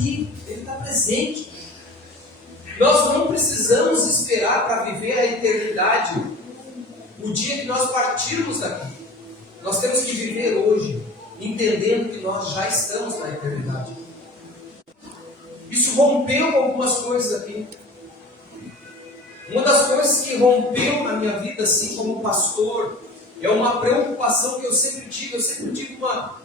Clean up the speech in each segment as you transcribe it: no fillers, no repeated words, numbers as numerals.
aqui, Ele está presente. Nós não precisamos esperar para viver a eternidade, o dia que nós partirmos daqui. Nós temos que viver hoje, entendendo que nós já estamos na eternidade. Isso rompeu algumas coisas aqui. Uma das coisas que rompeu na minha vida, assim como pastor, é uma preocupação que eu sempre tive. Eu sempre tive uma...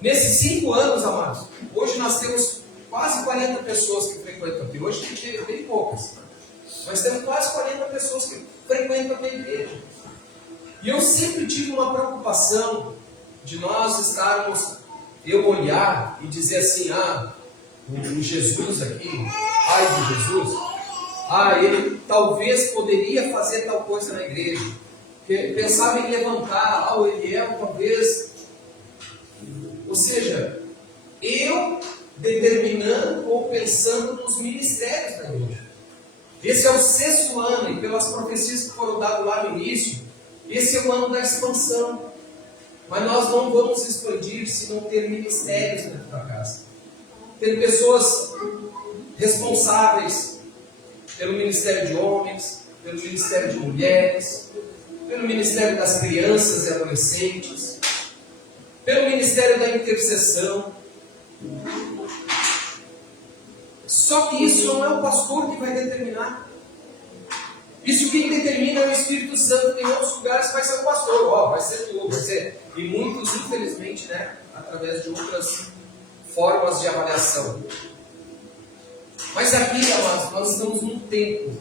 Nesses 5 anos, amados, hoje nós temos quase 40 pessoas que frequentam aqui. Hoje tem bem poucas. Mas temos quase 40 pessoas que frequentam a minha igreja. E eu sempre tive uma preocupação de nós estarmos, eu olhar e dizer assim, o Jesus aqui, ai do Jesus, ele talvez poderia fazer tal coisa na igreja. Pensava em levantar, o Eliel talvez. Ou seja, eu determinando ou pensando nos ministérios da igreja. Esse é o 6º ano, e pelas profecias que foram dadas lá no início, esse é o ano da expansão. Mas nós não vamos expandir se não ter ministérios dentro da casa. Ter pessoas responsáveis pelo ministério de homens, pelo ministério de mulheres, pelo ministério das crianças e adolescentes, pelo ministério da intercessão. Só que isso não é o pastor que vai determinar. Isso quem determina é o Espírito Santo. Em outros lugares vai ser o pastor, vai ser tu, vai ser. E muitos, infelizmente, através de outras formas de avaliação. Mas aqui, amados, nós estamos num tempo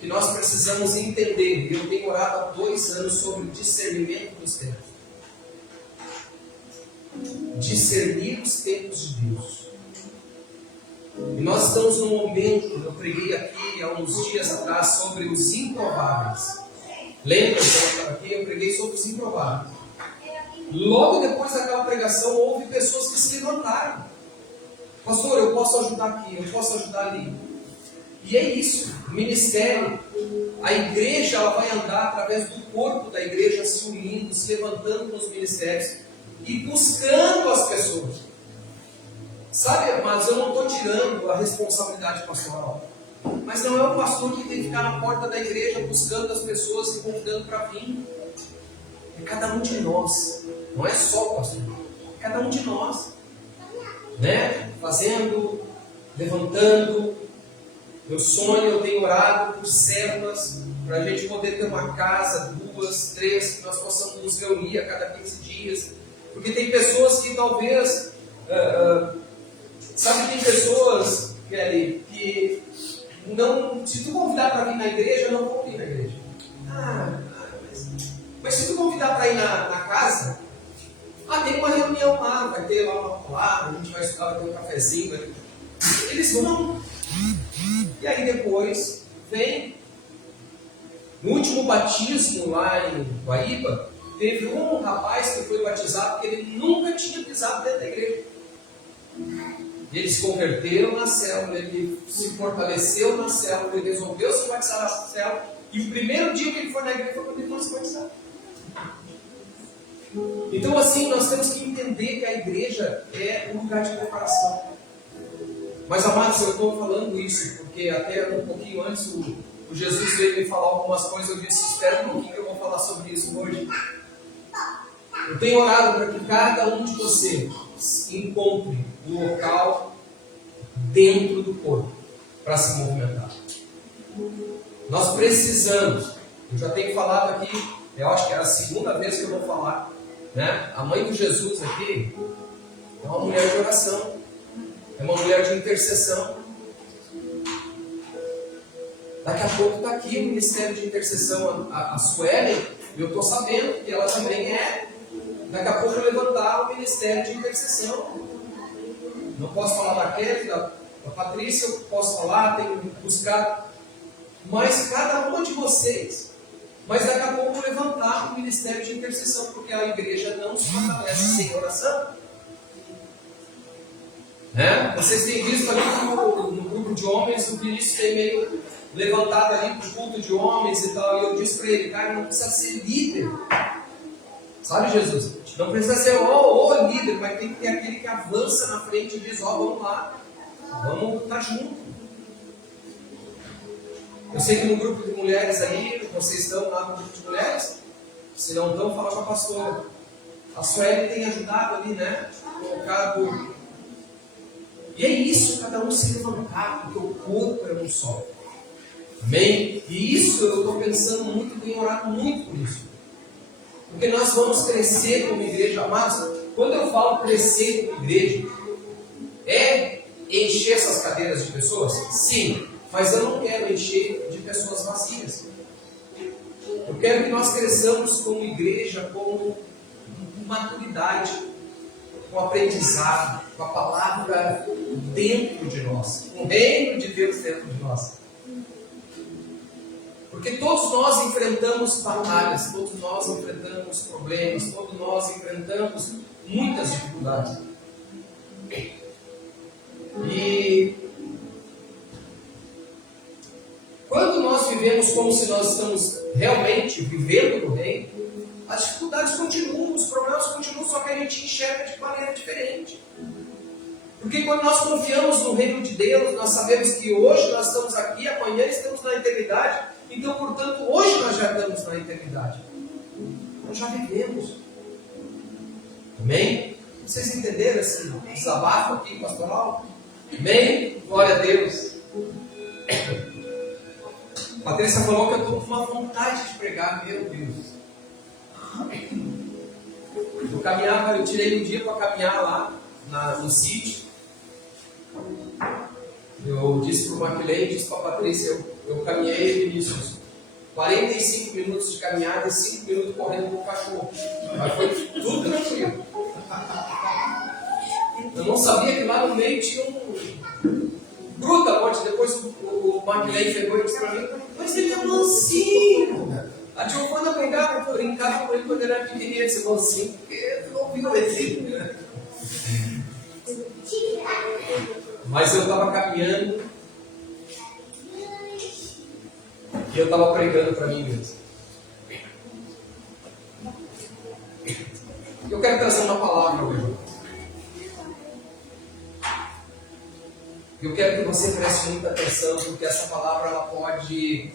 que nós precisamos entender. E eu tenho orado há 2 anos sobre o discernimento dos tempos. Discernir os tempos de Deus. E nós estamos num momento, eu preguei aqui há uns dias atrás sobre os improváveis. Lembra que eu estava aqui? Eu preguei sobre os improváveis. Logo depois daquela pregação, houve pessoas que se levantaram. Pastor, eu posso ajudar aqui, eu posso ajudar ali. E é isso, o ministério, a igreja, ela vai andar através do corpo da igreja, se unindo, se levantando nos ministérios e buscando as pessoas. Sabe, mas eu não estou tirando a responsabilidade pastoral. Mas não é o pastor que tem que ficar na porta da igreja buscando as pessoas e convidando para vir. É cada um de nós. Não é só o pastor. É cada um de nós. Fazendo, levantando. Meu sonho, eu tenho orado por células, para a gente poder ter uma casa, 2, 3, que nós possamos nos reunir a cada 15 dias. Porque tem pessoas que talvez... sabe, tem pessoas, Kelly, que não... Se tu convidar para vir na igreja, eu não vou vir na igreja. Mas se tu convidar para ir na casa, tem uma reunião lá, vai ter lá uma palavra, a gente vai estudar, vai ter um cafezinho. Eles vão. E aí depois vem. No último batismo lá em Guaíba, teve um rapaz que foi batizado que ele nunca tinha pisado dentro da igreja. Ele se converteu na célula, ele se fortaleceu na célula, ele resolveu se batizar na célula. E o primeiro dia que ele foi na igreja foi quando ele foi se batizar. Então, assim, nós temos que entender que a igreja é um lugar de preparação. Mas, amados, eu estou falando isso porque até um pouquinho antes o Jesus veio me falar algumas coisas. Eu disse, espera um pouquinho que eu vou falar sobre isso hoje. Eu tenho orado para que cada um de vocês encontre um local dentro do corpo para se movimentar. Nós precisamos, eu já tenho falado aqui, eu acho que é a 2ª vez que eu vou falar, a mãe de Jesus aqui é uma mulher de oração, é uma mulher de intercessão. Daqui a pouco está aqui o ministério de intercessão, a Suelen, eu estou sabendo que ela também é. Daqui a pouco eu levantar o ministério de intercessão. Não posso falar da Kelly, da Patrícia, eu posso falar, tenho que buscar. Mas cada uma de vocês. Mas daqui a pouco levantar o ministério de intercessão, porque a igreja não se fortalece sem oração. Vocês têm visto ali no grupo de homens, o Vinícius tem meio levantado ali para o culto de homens e tal. E eu disse para ele, cara, não precisa ser líder. Sabe, Jesus? Não precisa ser o líder, mas tem que ter aquele que avança na frente e diz, vamos lá, vamos estar junto. Eu sei que no grupo de mulheres aí, vocês estão lá no grupo de mulheres, se não estão, fala com a pastora. A Sueli tem ajudado ali, né? Colocado. E é isso, cada um se levantar, porque o corpo é um só. Amém? E isso eu estou pensando muito, tenho orado muito por isso. Porque nós vamos crescer como igreja, amados. Quando eu falo crescer como igreja, é encher essas cadeiras de pessoas? Sim, mas eu não quero encher de pessoas vazias. Eu quero que nós cresçamos como igreja, com maturidade, com aprendizado, com a palavra dentro de nós, com o reino de Deus dentro de nós. Porque todos nós enfrentamos batalhas, todos nós enfrentamos problemas, todos nós enfrentamos muitas dificuldades. E quando nós vivemos como se nós estamos realmente vivendo no reino, as dificuldades continuam, os problemas continuam, só que a gente enxerga de maneira diferente. Porque quando nós confiamos no reino de Deus, nós sabemos que hoje nós estamos aqui, amanhã estamos na eternidade. Então, portanto, hoje nós já estamos na eternidade. Nós já vivemos. Amém? Vocês entenderam esse desabafo aqui, pastoral? Amém? Glória a Deus. A Patrícia falou que eu estou com uma vontade de pregar, meu Deus. Eu caminhava, eu tirei um dia para caminhar lá no sítio. Eu disse para o Maquilei, disse para a Patrícia, eu caminhei, Vinícius, 45 minutos de caminhada e 5 minutos correndo com o cachorro. Mas foi tudo tranquilo. Eu não sabia que lá no meio tinha um brutamonte. Depois o Maquilei pegou e disse para mim, mas ele é mansinho. A Giovana brincava com ele quando ele era pequenininho, esse mansinho, porque não viu ele. Mas eu estava caminhando e eu estava pregando para mim mesmo. Eu quero trazer uma palavra hoje. Eu quero que você preste muita atenção, porque essa palavra ela pode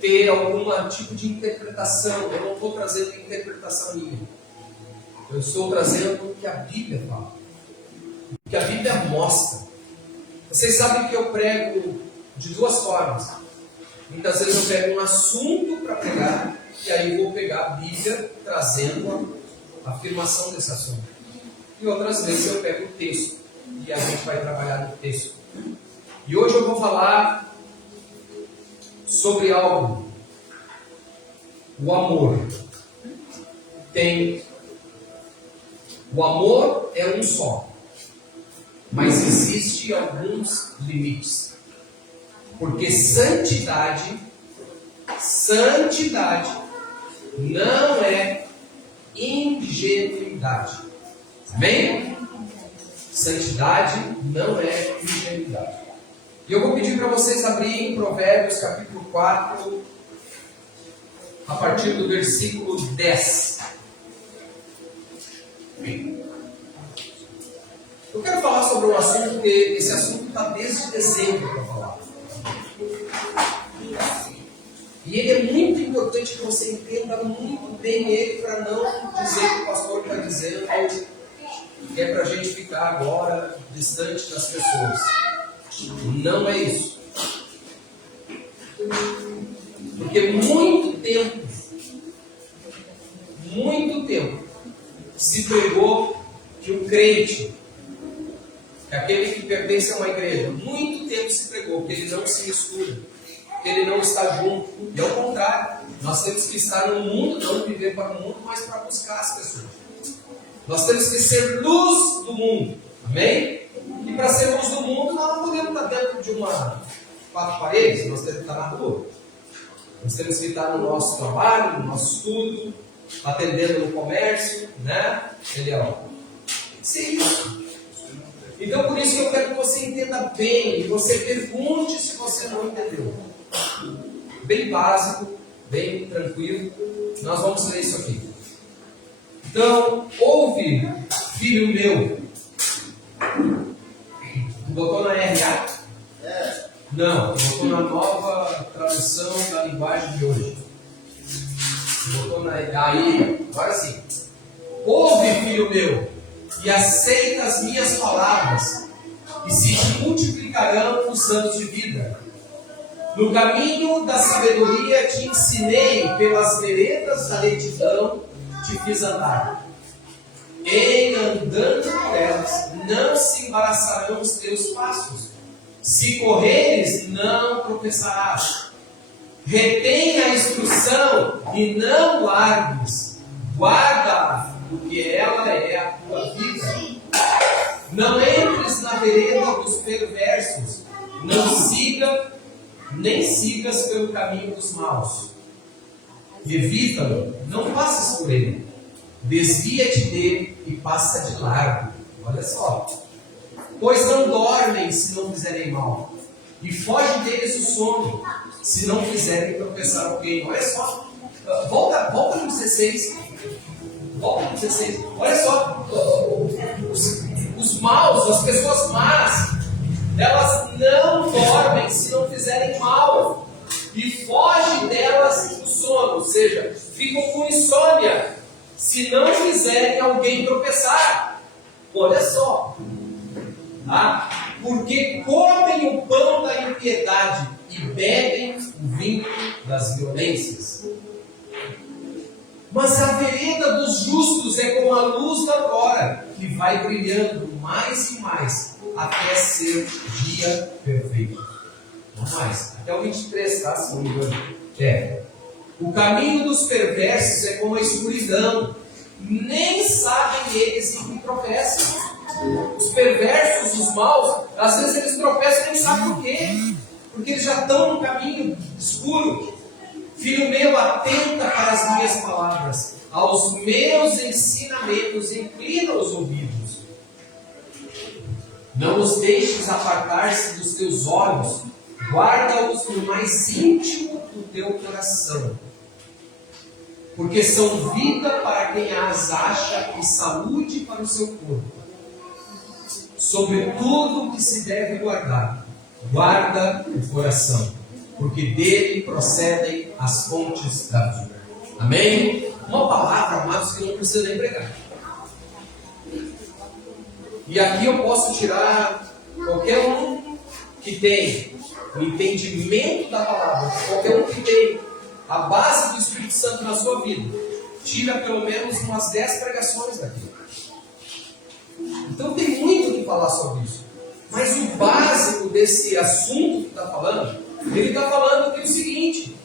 ter algum tipo de interpretação. Eu não estou trazendo interpretação minha. Eu estou trazendo o que a Bíblia fala. O que a Bíblia mostra. Vocês sabem que eu prego de duas formas. Muitas vezes eu pego um assunto para pregar, e aí eu vou pegar a Bíblia trazendo a afirmação desse assunto. E outras vezes eu pego o texto, e a gente vai trabalhar no texto. E hoje eu vou falar sobre algo. O amor. O amor é um só. Mas existem alguns limites. Porque santidade não é ingenuidade. Amém? Santidade não é ingenuidade. E eu vou pedir para vocês abrirem Provérbios capítulo 4, a partir do versículo 10. Eu quero falar sobre um assunto, porque esse assunto está desde dezembro para falar. E ele é muito importante que você entenda muito bem ele, para não dizer que o pastor está dizendo que é para a gente ficar agora distante das pessoas. Não é isso. Porque muito tempo se pregou que o crente, que aquele que pertence a uma igreja, muito tempo se pregou que ele não se mistura, que ele não está junto. E ao contrário, nós temos que estar no mundo, não viver para o mundo, mas para buscar as pessoas. Nós temos que ser luz do mundo. Amém? E para ser luz do mundo, nós não podemos estar dentro de quatro paredes, nós temos que estar na rua. Nós temos que estar no nosso trabalho, no nosso estudo, atendendo no comércio, né? Entendeu? Sim, isso. Então, por isso que eu quero que você entenda bem, e você pergunte se você não entendeu. Bem básico, bem tranquilo. Nós vamos ler isso aqui. Então, ouve, filho meu. Tu botou na RA? Não, tu botou na nova tradução da linguagem de hoje. Tu botou na aí, agora sim. Ouve, filho meu, e aceita as minhas palavras, e se te multiplicarão os anos de vida. No caminho da sabedoria te ensinei, pelas veredas da retidão te fiz andar. Em andando por elas, não se embaraçarão os teus passos. Se correres, não tropeçarás. Retém a instrução e não largues. Guarda, porque ela é a tua vida. Não entres na vereda dos perversos. Nem sigas pelo caminho dos maus. Evita-lo, não passes por ele. Desvia-te dele e passa de largo. Olha só. Pois não dormem se não fizerem mal, e foge deles o sono, se não fizerem tropeçar alguém. Olha só. Volta no 16. Volta no 16. Olha só. Os maus, as pessoas más, elas não dormem se não fizerem mal, e foge delas o sono, ou seja, ficam com insônia se não fizerem alguém tropeçar. Olha só, tá? Porque comem o pão da impiedade e bebem o vinho das violências. Mas a vereda dos justos é como a luz da aurora, que vai brilhando mais e mais, até ser dia perfeito. Não mais, até o 23, tá? Se não me engano. O caminho dos perversos é como a escuridão, nem sabem eles em que tropeçam. Os perversos, os maus, às vezes eles tropeçam e nem sabem por quê, porque eles já estão no caminho escuro. Filho meu, atenta para as minhas palavras, aos meus ensinamentos, inclina os ouvidos. Não os deixes apartar-se dos teus olhos, guarda-os no mais íntimo do teu coração. Porque são vida para quem as acha e saúde para o seu corpo. Sobre tudo que se deve guardar, guarda o coração, porque dele procedem as fontes da vida. Amém? Uma palavra, amados, que não precisa nem pregar. E aqui eu posso tirar qualquer um que tem o entendimento da palavra, qualquer um que tem a base do Espírito Santo na sua vida, tira pelo menos umas 10 pregações daqui. Então tem muito o que falar sobre isso. Mas o básico desse assunto que está falando, ele está falando aqui o seguinte: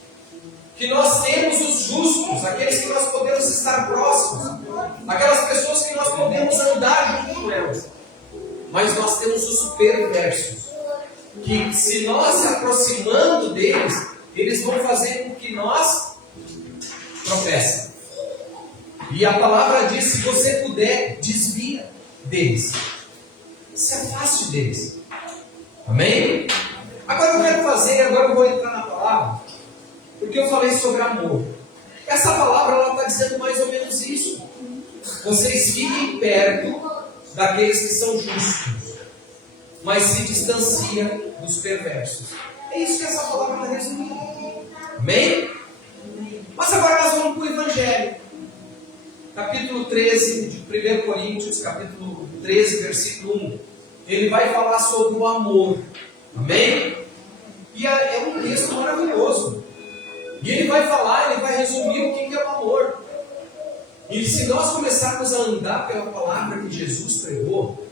que nós temos os justos, aqueles que nós podemos estar próximos, aquelas pessoas que nós podemos andar junto com elas. Mas nós temos os perversos, que se nós se aproximando deles, eles vão fazer com que nós tropeçam. E a palavra diz: se você puder, desvia deles. Se afaste deles. Amém? Agora eu vou entrar na palavra, porque eu falei sobre amor. Essa palavra ela está dizendo mais ou menos isso. Vocês fiquem perto daqueles que são justos, mas se distancia dos perversos. É isso que essa palavra está resumindo. Amém? Mas agora nós vamos para o Evangelho. Capítulo 13 de 1 Coríntios, capítulo 13, versículo 1. Ele vai falar sobre o amor. Amém? E é um texto maravilhoso. E ele vai falar, ele vai resumir o que é o amor. E se nós começarmos a andar pela palavra que Jesus pregou,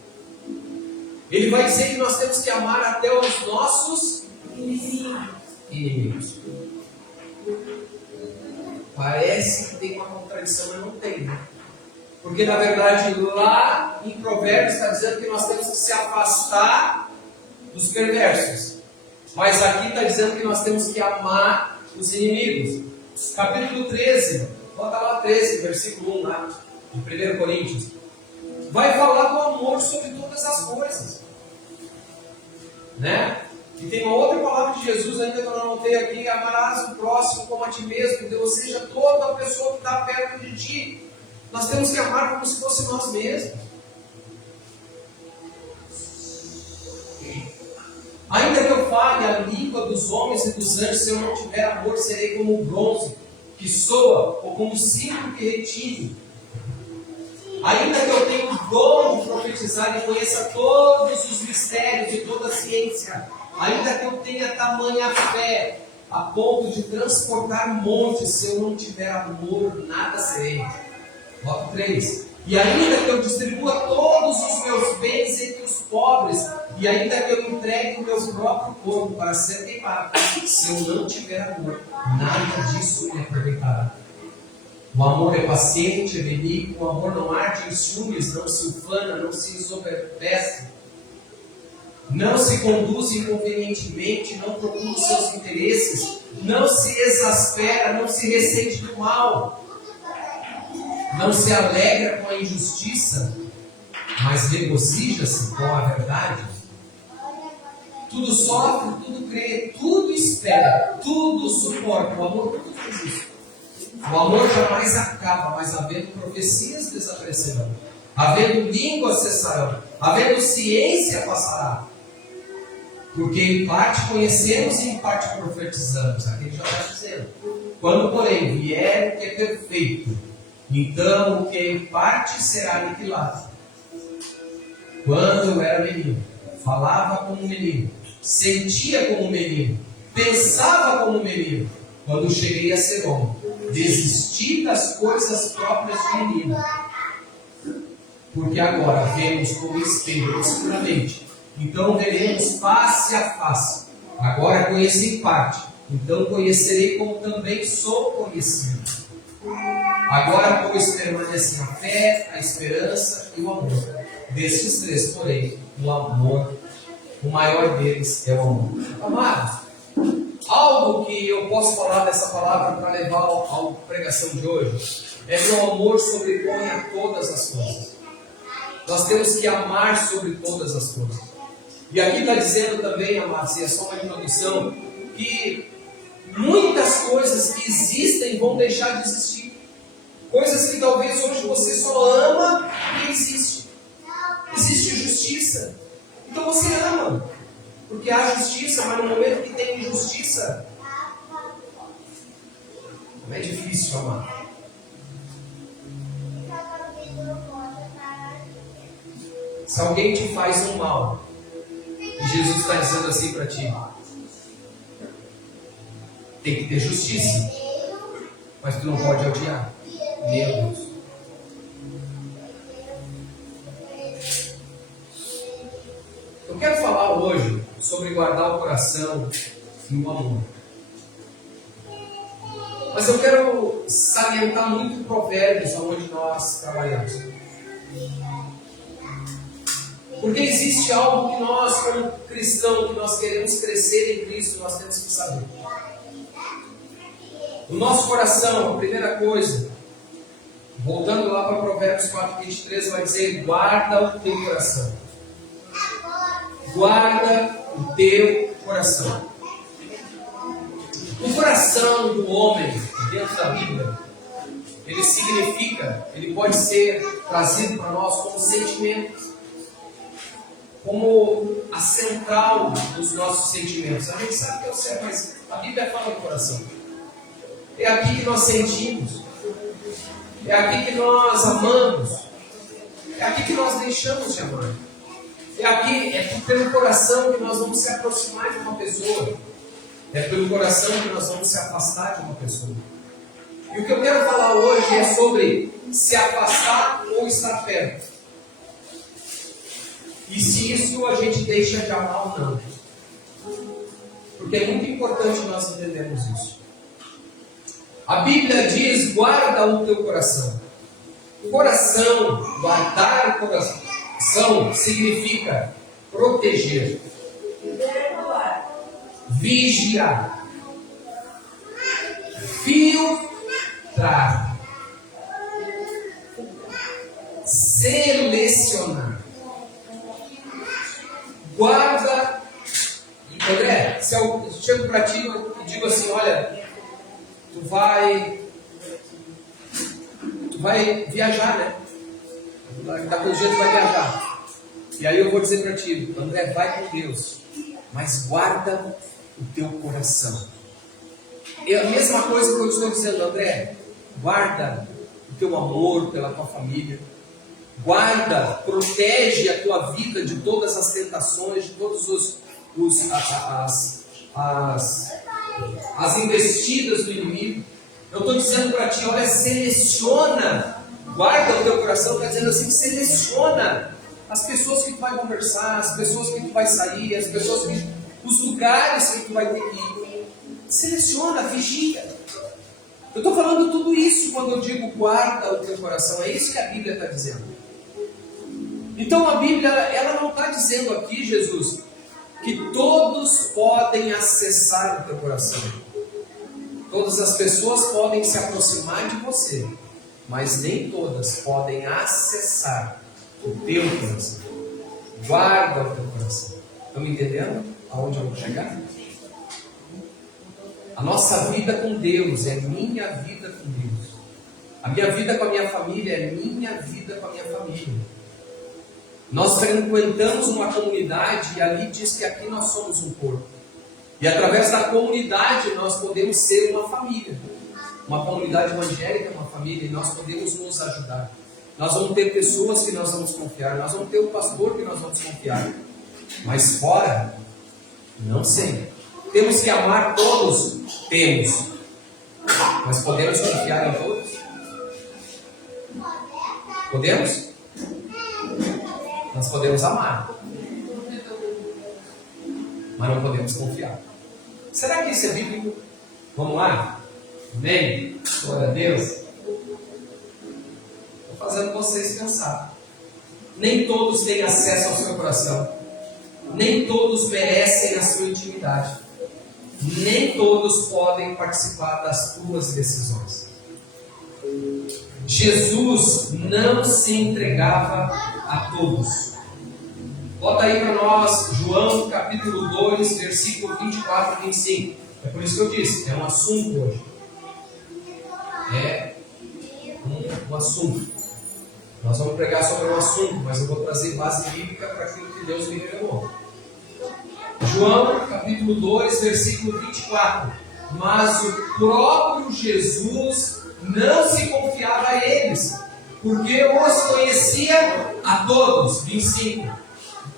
ele vai dizer que nós temos que amar até os nossos inimigos. Parece que tem uma contradição, mas não tem, né? Porque na verdade lá em Provérbios está dizendo que nós temos que se afastar dos perversos. Mas aqui está dizendo que nós temos que amar os inimigos. Capítulo 13, bota lá 13, versículo 1 lá, de 1 Coríntios. Vai falar do amor sobre todas as coisas. Né? E tem uma outra palavra de Jesus ainda que eu não anotei aqui: amarás o próximo como a ti mesmo, ou seja, toda a pessoa que está perto de ti. Nós temos que amar como se fosse nós mesmos. Ainda que eu fale a língua dos homens e dos anjos, se eu não tiver amor, serei como o bronze que soa, ou como o cimbo que retine. Ainda que eu tenha o dom de profetizar e conheça todos os mistérios e toda a ciência, ainda que eu tenha tamanha fé, a ponto de transportar montes, se eu não tiver amor, nada serei. Bloco 3. E ainda que eu distribua todos os meus bens entre os pobres, e ainda que eu entregue o meu próprio corpo para ser queimado, se eu não tiver amor, nada disso me aproveitará. O amor é paciente, é benigno, o amor não arde em ciúmes, não se ufana, não se ensoberbece, não se conduz inconvenientemente, não procura os seus interesses, não se exaspera, não se ressente do mal, não se alegra com a injustiça, mas regozija-se com a verdade. Tudo sofre, tudo crê, tudo espera, tudo suporta. O amor tudo faz isso. O amor jamais acaba, mas havendo profecias desaparecerão, havendo línguas cessarão, havendo ciência passará. Porque em parte conhecemos e em parte profetizamos. Aqui ele já está dizendo. Quando, porém, vier o que é perfeito, então o que é em parte será aniquilado. Quando eu era menino, falava como um menino, sentia como um menino, pensava como um menino. Quando cheguei a ser homem, desisti das coisas próprias de menino. Porque agora vemos como espelho obscuramente, então veremos face a face. Agora conheço em parte, então conhecerei como também sou conhecido. Agora, pois, permanecem a fé, a esperança e o amor. Desses três, porém, o amor, o maior deles é o amor. Amados, algo que eu posso falar dessa palavra para levar à pregação de hoje é que o amor sobrepõe a todas as coisas. Nós temos que amar sobre todas as coisas. E aqui está dizendo também, amados, e é só uma introdução, que muitas coisas que existem vão deixar de existir. Coisas que talvez hoje você só ama porque existe. Existe justiça. Então você ama. Porque há justiça, mas no momento que tem injustiça, não é difícil amar. Se alguém te faz um mal, e Jesus está dizendo assim para ti, tem que ter justiça, mas tu não pode odiar. Meu Deus. Eu quero falar hoje sobre guardar o coração e o amor. Mas eu quero salientar muito Provérbios onde nós trabalhamos. Porque existe algo que nós, como cristãos, que nós queremos crescer em Cristo, nós temos que saber. O nosso coração, a primeira coisa, voltando lá para Provérbios 4:23, vai dizer: guarda o teu coração. Guarda o teu coração. O coração do homem, dentro da Bíblia, ele significa, ele pode ser trazido para nós como sentimento, como a central dos nossos sentimentos. A gente sabe que é o céu, mas a Bíblia fala do coração. É aqui que nós sentimos, é aqui que nós amamos, é aqui que nós deixamos de amar. É aqui, é pelo coração que nós vamos se aproximar de uma pessoa. É pelo coração que nós vamos se afastar de uma pessoa. E o que eu quero falar hoje é sobre se afastar ou estar perto. E se isso a gente deixa de amar ou não. Porque é muito importante nós entendermos isso. A Bíblia diz: guarda o teu coração. Coração, guardar o coração, significa proteger, vigiar, filtrar, selecionar. Guarda. André, se eu chego para ti e digo assim: olha, tu vai vai viajar, né? Daqui a um dia tu vai viajar. E aí eu vou dizer para ti, André, vai com Deus, mas guarda o teu coração. É a mesma coisa que eu estou dizendo, André, guarda o teu amor pela tua família. Guarda, protege a tua vida de todas as tentações, de todas as investidas do inimigo. Eu estou dizendo para ti, olha, seleciona, guarda o teu coração, está dizendo assim, seleciona as pessoas que tu vai conversar, as pessoas que tu vai sair, os lugares que tu vai ter que ir. Seleciona, vigia. Eu estou falando tudo isso quando eu digo guarda o teu coração, é isso que a Bíblia está dizendo. Então a Bíblia, ela não está dizendo aqui, Jesus, que todos podem acessar o teu coração. Todas as pessoas podem se aproximar de você, mas nem todas podem acessar o teu coração. Guarda o teu coração. Estão me entendendo aonde eu vou chegar? A nossa vida com Deus é minha vida com Deus. A minha vida com a minha família é minha vida com a minha família. Nós frequentamos uma comunidade e ali diz que aqui nós somos um corpo. E através da comunidade nós podemos ser uma família. Uma comunidade evangélica, uma família, e nós podemos nos ajudar. Nós vamos ter pessoas que nós vamos confiar, nós vamos ter o pastor que nós vamos confiar. Mas fora, não sei. Temos que amar todos? Temos. Mas podemos confiar em todos? Podemos? Nós podemos amar, mas não podemos confiar. Será que isso é bíblico? Vamos lá? Amém? Glória a Deus. Estou fazendo vocês pensar. Nem todos têm acesso ao seu coração. Nem todos merecem a sua intimidade. Nem todos podem participar das tuas decisões. Jesus não se entregava a todos. Bota aí para nós João capítulo 2, versículo 24 e 25. É por isso que eu disse, é um assunto hoje. É um assunto. Nós vamos pregar sobre um assunto, mas eu vou trazer base bíblica para aquilo que Deus me revelou. João capítulo 2, versículo 24. Mas o próprio Jesus não se confiava a eles, porque os conhecia a todos. 25.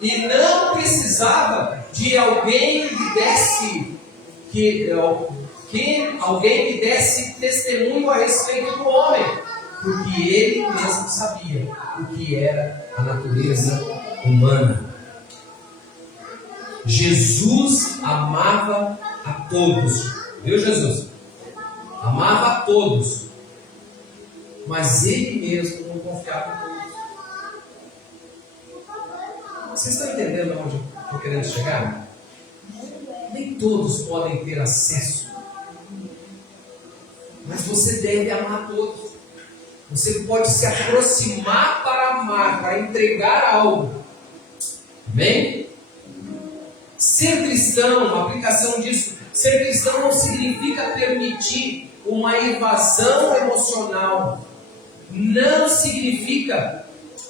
E não precisava de alguém que desse testemunho a respeito do homem, porque ele mesmo sabia o que era a natureza humana. Jesus amava a todos. Viu, Jesus? Amava a todos. Mas ele mesmo não confiava em todos. Vocês estão entendendo onde eu estou querendo chegar? Nem todos podem ter acesso. Mas você deve amar todos. Você pode se aproximar para amar, para entregar algo. Amém? Ser cristão, a aplicação disso, ser cristão não significa permitir uma evasão emocional. Não significa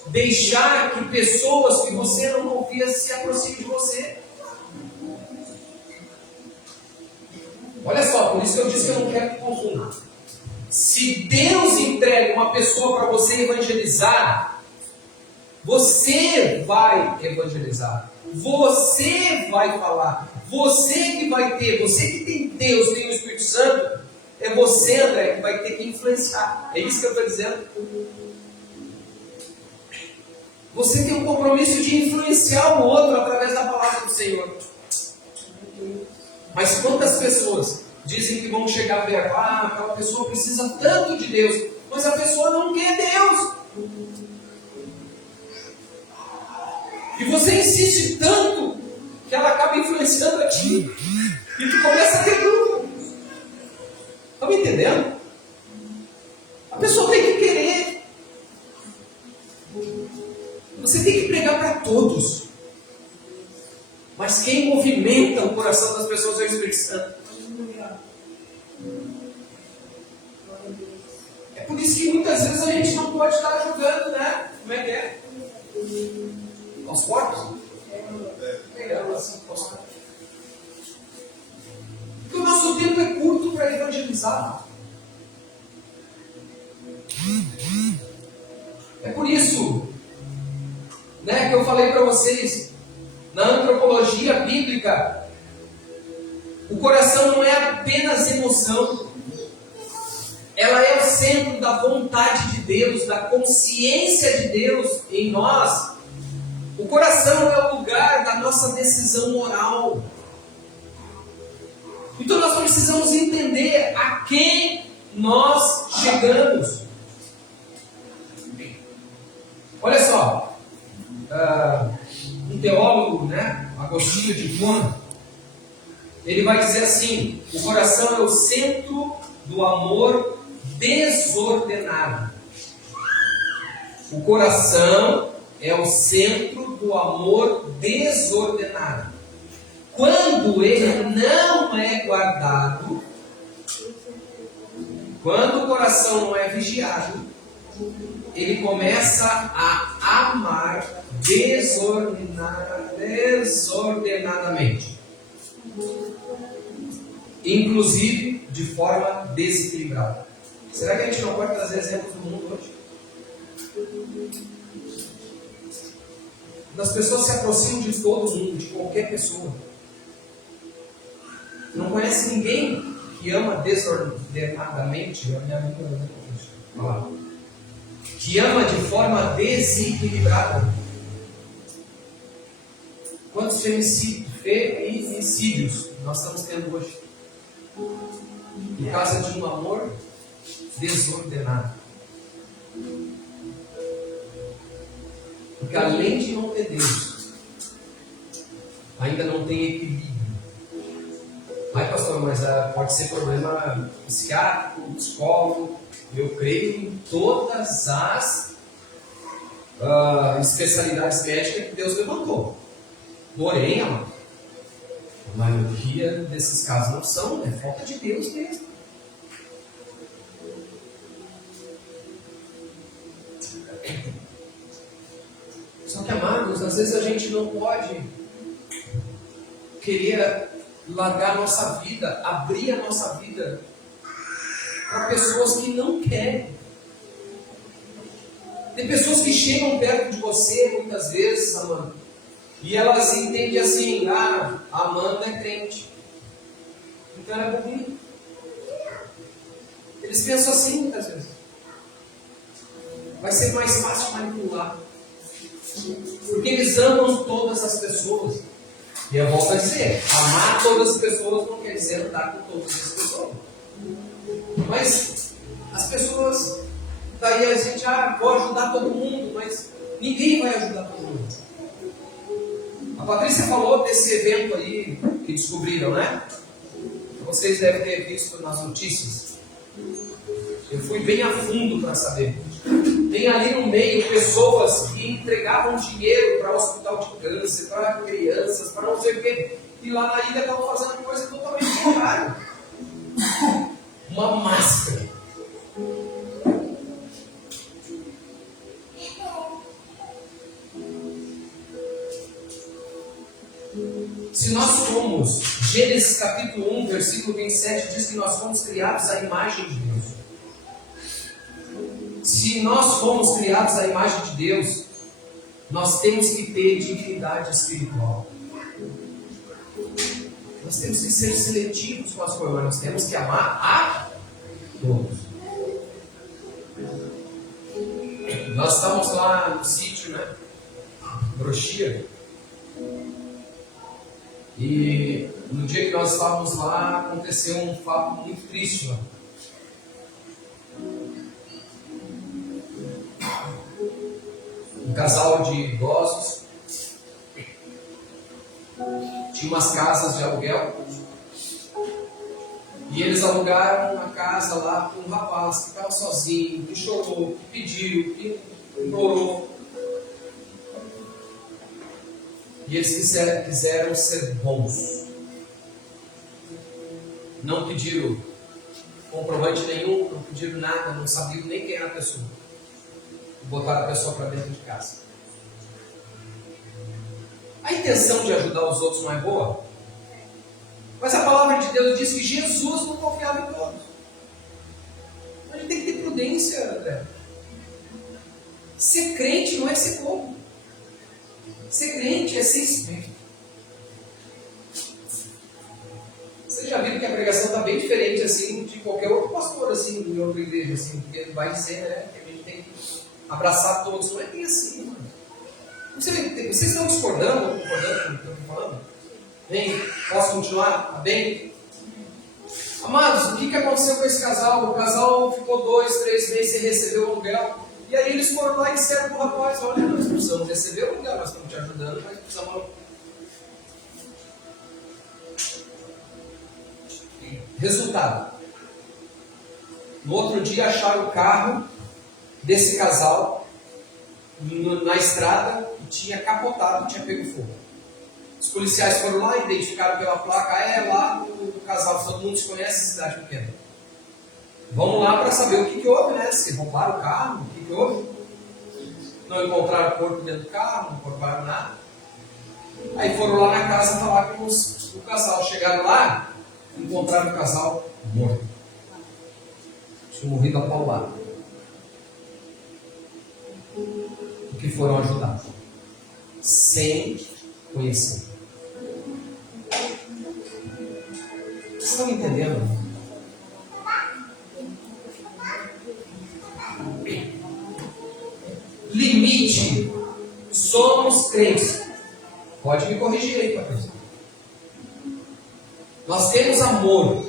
deixar que pessoas que você não confia se aproximem de você. Olha só, por isso que eu disse que eu não quero que confunda. Se Deus entrega uma pessoa para você evangelizar, você vai evangelizar. Você vai falar. Você que vai ter, você que tem Deus, tem o Espírito Santo, é você, André, que vai ter que influenciar. É isso que eu estou dizendo. Você tem um compromisso de influenciar o outro através da palavra do Senhor. Mas quantas pessoas dizem que vão chegar perto, aquela pessoa precisa tanto de Deus, mas a pessoa não quer Deus. E você insiste tanto que ela acaba influenciando a ti. E tu começa a ter dúvida. Estão me entendendo? A pessoa tem que querer. Você tem que pregar para todos. Mas quem movimenta o coração das pessoas é o Espírito Santo. por isso que muitas vezes a gente não pode estar jogando, né? Como é que é? Aos porcos? Pegando assim, aos porcos. Porque o nosso tempo é curto para evangelizar. É por isso, né, que eu falei para vocês, na antropologia bíblica, o coração não é apenas emoção, ela é o centro da vontade de Deus, da consciência de Deus em nós. O coração é o lugar da nossa decisão moral. Então nós precisamos entender a quem nós chegamos. Olha só, um teólogo, né, Agostinho de Hipona, ele vai dizer assim: o coração é o centro do amor desordenado. O coração é o centro do amor desordenado. Quando ele não é guardado, quando o coração não é vigiado, ele começa a amar desordenadamente, inclusive de forma desequilibrada. Será que a gente não pode trazer exemplos do mundo hoje? As pessoas se aproximam de todo mundo, de qualquer pessoa. Não conhece ninguém que ama desordenadamente, que ama de forma desequilibrada. Quantos femicídios nós estamos tendo hoje? Por causa de um amor desordenado. Porque além de não ter Deus, ainda não tem equilíbrio. Ai, pastor, mas pode ser problema psiquiátrico, psicólogo. Eu creio em todas as especialidades médicas que Deus levantou. Porém, amado, a maioria desses casos não são, é falta de Deus mesmo. Só que, amados, às vezes a gente não pode querer largar a nossa vida, abrir a nossa vida para pessoas que não querem. Tem pessoas que chegam perto de você muitas vezes, Amanda, e elas entendem assim: a Amanda é crente, então ela é bonita. Eles pensam assim muitas vezes. Vai ser mais fácil manipular, porque eles amam todas as pessoas. E eu volto a dizer, amar todas as pessoas não quer dizer andar com todas as pessoas. Mas as pessoas, daí a gente, vou ajudar todo mundo, mas ninguém vai ajudar todo mundo. A Patrícia falou desse evento aí que descobriram, né? Vocês devem ter visto nas notícias. Eu fui bem a fundo para saber. Tem ali no meio pessoas que entregavam dinheiro para hospital de câncer, para crianças, para não sei o quê. E lá na ilha estavam fazendo coisa totalmente contrária. Uma máscara. Se nós fomos, Gênesis capítulo 1, versículo 27, diz que nós fomos criados à imagem de Deus. Se nós fomos criados à imagem de Deus, nós temos que ter dignidade espiritual. Nós temos que ser seletivos com as coisas, nós temos que amar a todos. Nós estamos lá no sítio, né? Broxia. E no dia que nós estávamos lá, aconteceu um fato muito triste lá. Um casal de idosos tinha umas casas de aluguel e eles alugaram uma casa lá para um rapaz que estava sozinho, que chorou, que pediu, que implorou. E eles quiseram ser bons. Não pediram comprovante nenhum, não pediram nada, não sabiam nem quem era a pessoa. Botaram a pessoa para dentro de casa. A intenção de ajudar os outros não é boa? Mas a palavra de Deus diz que Jesus não confiava em todos. A gente tem que ter prudência, André. Ser crente não é ser bobo. Ser crente é ser esperto. Você já viu que a pregação está bem diferente assim de qualquer outro pastor assim, de outra igreja, assim, porque ele vai dizer, né, que a gente tem que abraçar todos. Não é bem assim, mano. Vocês estão discordando ou concordando com o que eu estou falando? Bem, posso continuar? Tá bem? Amados, o que aconteceu com esse casal? O casal ficou 2, 3 meses sem receber o aluguel. E aí eles foram lá e disseram para o rapaz: olha, nós precisamos receber o aluguel, nós estamos te ajudando, mas precisamos. Resultado: no outro dia acharam o carro desse casal na estrada e tinha capotado, tinha pego fogo. Os policiais foram lá, identificaram pela placa: é lá do casal, todo mundo se conhece, cidade pequena. Vamos lá para saber o que houve, né? Se roubaram o carro, o que houve? Não encontraram o corpo dentro do carro, não encontraram nada. Aí foram lá na casa falar com o casal. Chegaram lá, encontraram o casal morto. Tinha morrido a paulada. Porque foram ajudados. Sem conhecer. Vocês estão entendendo? Limite. Somos crentes. Pode me corrigir aí, Patrícia. Nós temos amor.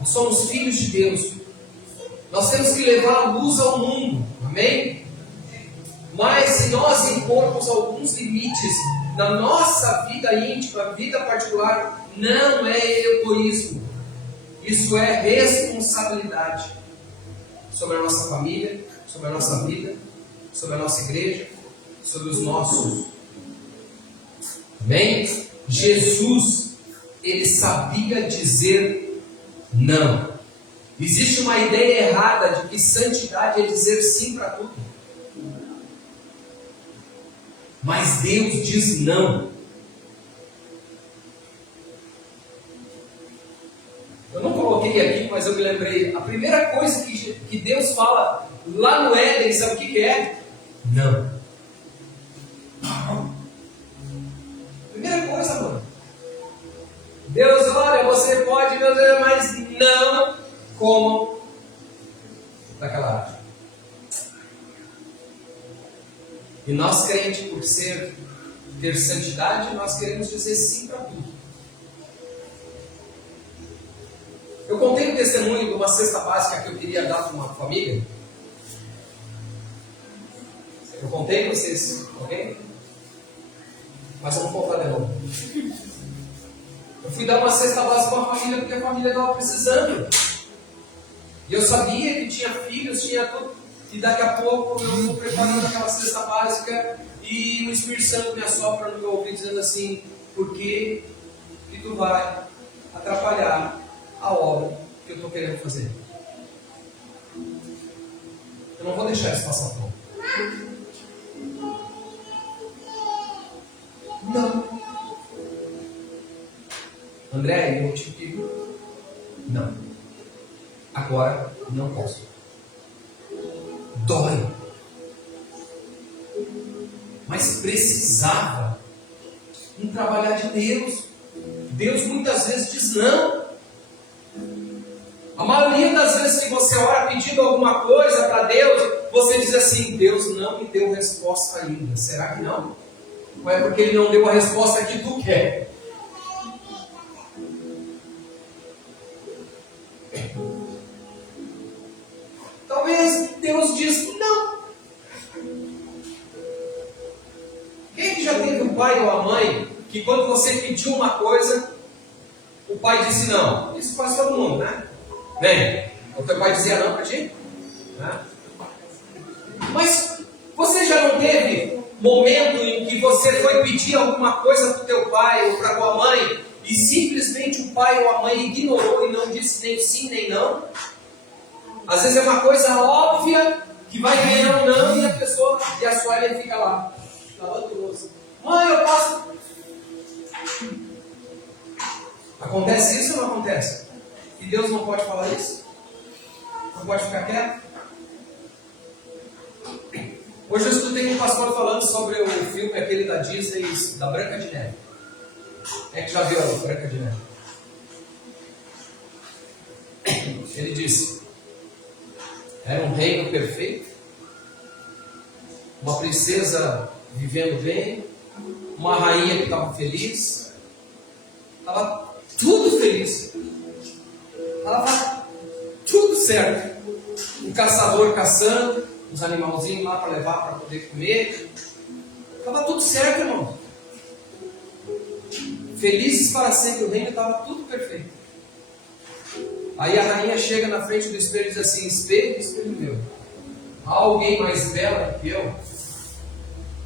Nós somos filhos de Deus. Nós temos que levar a luz ao mundo. Amém? Mas se nós impormos alguns limites na nossa vida íntima, vida particular, não é egoísmo. Isso é responsabilidade sobre a nossa família, sobre a nossa vida, sobre a nossa igreja, sobre os nossos. Amém? Jesus, ele sabia dizer não. Existe uma ideia errada de que santidade é dizer sim para tudo. Mas Deus diz não. Eu não coloquei aqui, mas eu me lembrei. A primeira coisa que Deus fala lá no Éden, sabe o que é? Não. Primeira coisa, mano. Deus, olha, você pode, mas não comam daquela árvore. E nós crentes, por ter santidade, nós queremos dizer sim para tudo. Eu contei um testemunho de uma cesta básica que eu queria dar para uma família. Eu contei para vocês, ok? Mas vamos contar de novo. Eu fui dar uma cesta básica para uma família porque a família estava precisando. E eu sabia que tinha filhos, tinha tudo. E daqui a pouco eu estou preparando aquela cesta básica e o Espírito Santo me assopra no meu ouvido dizendo assim: por que tu vai atrapalhar a obra que eu estou querendo fazer? Eu não vou deixar isso passar pronto. Não. André, eu te digo, não. Agora não posso. Dói. Mas precisava trabalhar de Deus. Deus muitas vezes diz não. A maioria das vezes que você ora pedindo alguma coisa para Deus, você diz assim: Deus não me deu resposta ainda. Será que não? Ou é porque Ele não deu a resposta que tu quer? Talvez Deus diz não. Quem é que já teve um pai ou a mãe que quando você pediu uma coisa, o pai disse não? Isso faz todo mundo, né? Né? O teu pai dizia não para ti? Né? Mas você já não teve momento em que você foi pedir alguma coisa para o teu pai ou para a tua mãe e simplesmente o pai ou a mãe ignorou e não disse nem sim nem não. Às vezes é uma coisa óbvia que vai ganhar um não e a pessoa e a Suelen fica lá, lavando louça. Mãe, eu posso? Acontece isso ou não acontece? E Deus não pode falar isso? Não pode ficar quieto? Hoje eu escutei um pastor falando sobre o filme aquele da Disney, da Branca de Neve. É que já viu a Branca de Neve? Ele disse: era um reino perfeito, uma princesa vivendo bem, uma rainha que estava feliz, estava tudo feliz, estava tudo certo. Um caçador caçando os animalzinhos lá para levar para poder comer, estava tudo certo, irmão. Felizes para sempre, o reino estava tudo perfeito. Aí a rainha chega na frente do espelho e diz assim: espelho, espelho meu, há alguém mais bela que eu?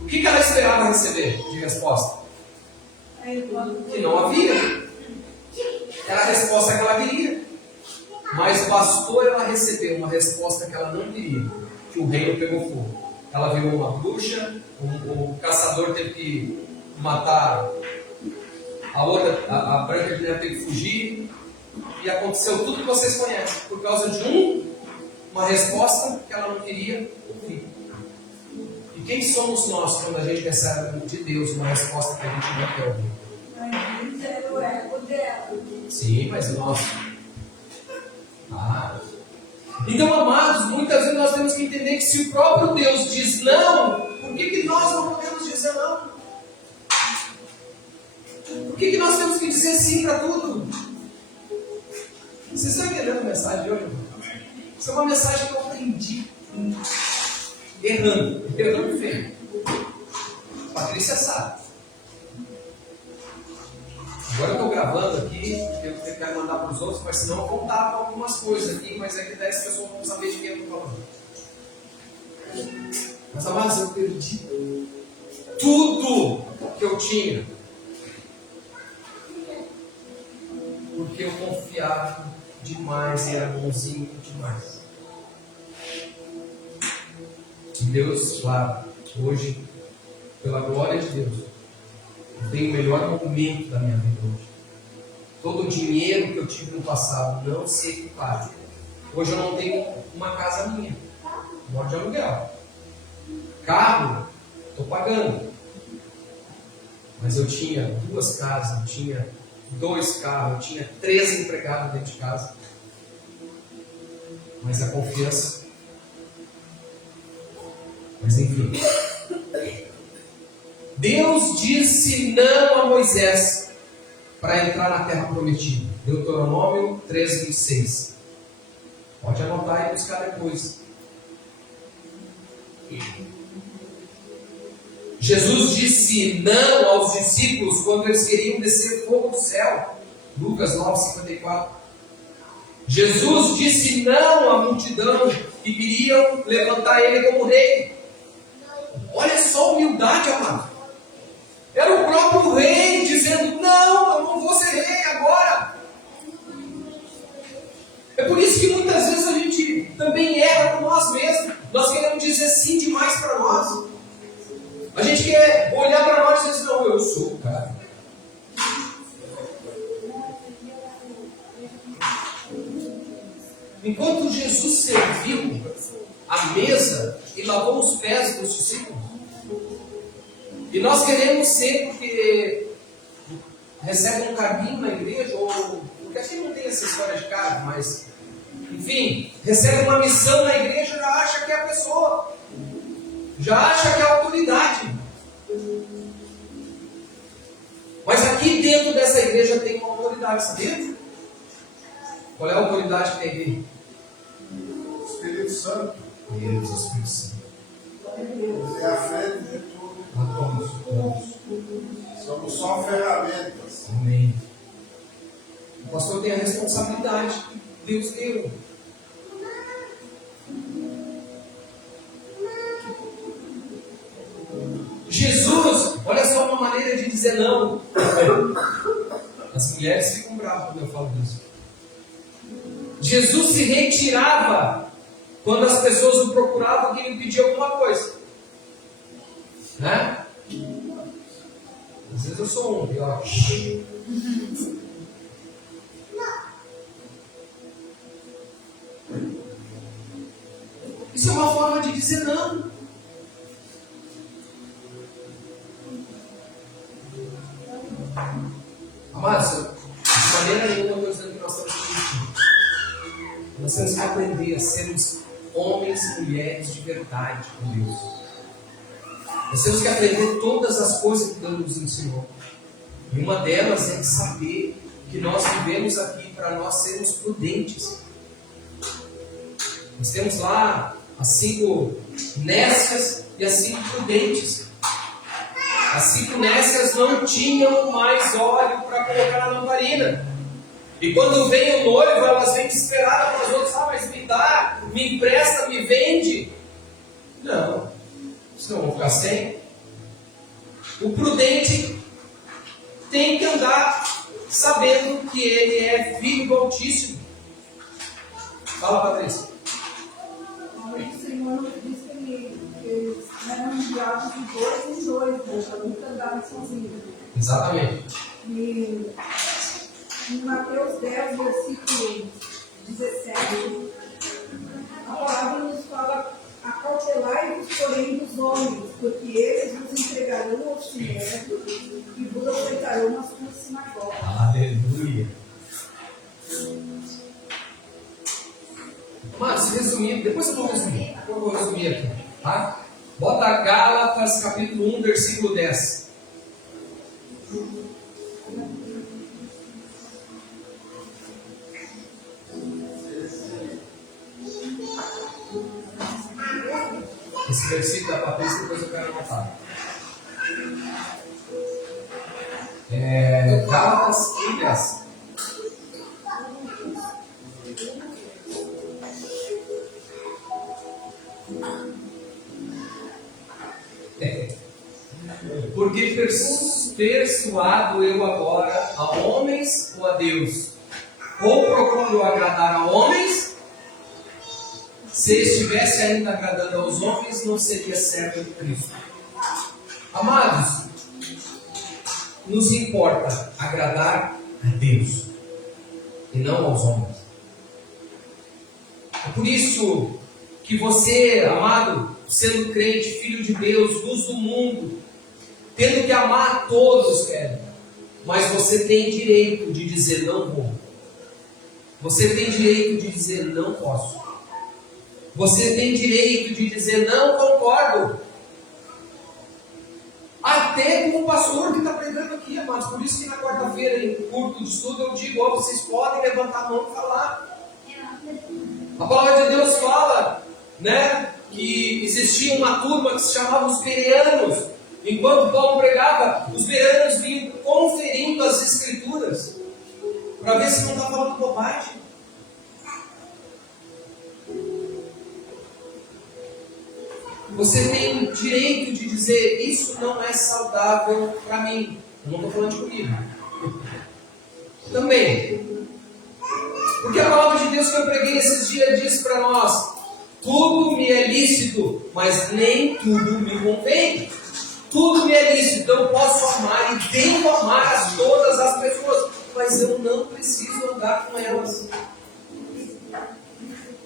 O que ela esperava receber de resposta? Que não havia. Era a resposta que ela queria. Mas bastou ela receber uma resposta que ela não queria, que o reino pegou fogo. Ela virou uma bruxa, o caçador teve que matar a outra, a Branca de Neve teve que fugir, e aconteceu tudo que vocês conhecem, por causa de uma resposta que ela não queria ouvir. E quem somos nós quando a gente recebe de Deus uma resposta que a gente não quer ouvir? Sim, mas nós. Então, amados, muitas vezes nós temos que entender que se o próprio Deus diz não, por que nós não podemos dizer não? Por que nós temos que dizer sim para tudo? Vocês estão entendendo a mensagem de hoje? Isso é uma mensagem que eu aprendi errando feio. Patrícia sabe. Agora eu estou gravando aqui, eu quero mandar para os outros, mas senão eu contava algumas coisas aqui, mas é que 10 pessoas vão saber de quem eu estou falando. Mas, amados, eu perdi tudo que eu tinha, porque eu confiava demais e era bonzinho demais. E Deus, claro, hoje, pela glória de Deus, eu tenho o melhor momento da minha vida hoje. Todo o dinheiro que eu tive no passado não se equipara. Hoje eu não tenho uma casa minha, moro de aluguel. Carro, estou pagando. Mas eu tinha 2 casas, eu tinha 2 carros, eu tinha 3 empregados dentro de casa. Mas a confiança. Mas enfim. Deus disse não a Moisés para entrar na terra prometida. Deuteronômio 13:26. Pode anotar e buscar depois. Jesus disse não aos discípulos quando eles queriam descer fogo do céu. Lucas 9:54. Jesus disse não à multidão que queriam levantar ele como rei. Olha só a humildade, amado. Era o próprio rei dizendo: não, eu não vou ser rei agora. É por isso que muitas vezes a gente também erra com nós mesmos. Nós queremos dizer sim demais para nós. A gente quer olhar para nós e dizer: não, eu sou o cara. Enquanto Jesus serviu a mesa e lavou os pés dos discípulos, e nós queremos ser porque recebe um carguinho na igreja, ou porque a gente não tem essa história de cargo, mas enfim, recebe uma missão na igreja, já acha que é a pessoa, já acha que é a autoridade. Mas aqui dentro dessa igreja tem uma autoridade, sabia? Qual é a autoridade que tem aqui? Espírito Santo. Deus, Espírito Santo. Ele é a frente de tudo. Somos só ferramentas. Amém. O pastor tem a responsabilidade que Deus deu. Jesus, olha só uma maneira de dizer não. As mulheres ficam bravas quando eu falo disso. Jesus se retirava quando as pessoas o procuravam e queriam pedir alguma coisa. Né? Às vezes eu sou um, pior. Isso é uma forma de dizer não. Amados, de maneira nenhuma eu estou dizendo que nós estamos mentindo. Nós temos que aprender a sermos homens e mulheres de verdade com Deus. Nós temos que aprender todas as coisas que Deus nos ensinou. E uma delas é de saber que nós vivemos aqui para nós sermos prudentes. Nós temos lá as 5 nécias e as 5 prudentes. As 5 nécias não tinham mais óleo para colocar na lamparina. E quando vem o noivo, elas vêm desesperadas para as outras: mas me dá, me empresta, me vende. Não, senão vão ficar sem. O prudente tem que andar sabendo que ele é filho do Altíssimo. Fala, Patrícia. O Senhor nos disse que eles eram enviados de 2 em 2, para nunca andarem sozinhos. Exatamente. E em Mateus 10, versículo 17, a palavra nos fala: acautelai-vos, porém, dos homens, porque eles vos entregarão aos sinédrios e vos aceitarão nas suas sinagogas. Aleluia. Mas, resumindo, depois eu vou resumir aqui, tá? Bota Gálatas, capítulo 1, versículo 10. Esse versículo da Patrícia, depois eu quero anotar. Gálatas 1, 10. Porque persuado eu agora a homens ou a Deus? Ou procuro agradar a homens? Se estivesse ainda agradando aos homens, não seria servo de Cristo. Amados, nos importa agradar a Deus e não aos homens. É por isso que você, amado, sendo crente, filho de Deus, luz do mundo, tendo que amar a todos, mas você tem direito de dizer não vou. Você tem direito de dizer não posso. Você tem direito de dizer não concordo. Até com o pastor que está pregando aqui, amados. Por isso que na quarta-feira, em culto de estudo, eu digo: vocês podem levantar a mão e falar. A palavra de Deus fala, né, que existia uma turma que se chamava os bereanos. Enquanto Paulo pregava, os bereanos vinham conferindo as escrituras para ver se não está falando bobagem. Você tem direito de dizer: isso não é saudável para mim. Eu não estou falando de comida. Também. Porque a palavra de Deus que eu preguei esses dias diz para nós: tudo me é lícito, mas nem tudo me convém. Tudo me é lícito, eu posso amar e devo amar a todas as pessoas, mas eu não preciso andar com elas.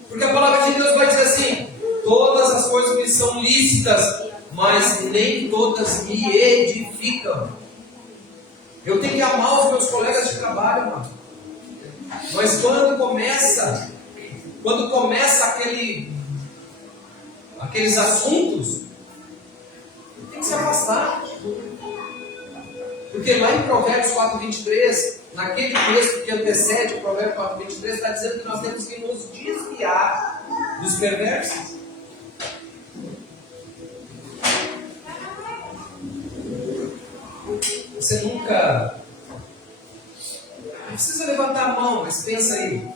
Porque a palavra de Deus vai dizer assim: todas as coisas me são lícitas, mas nem todas me edificam. Eu tenho que amar os meus colegas de trabalho, mano. Mas quando começa aqueles assuntos, tem que se afastar. Porque lá em Provérbios 4:23, naquele texto que antecede o Provérbios 4:23, está dizendo que nós temos que nos desviar dos perversos. Você nunca... Não precisa levantar a mão, mas pensa aí.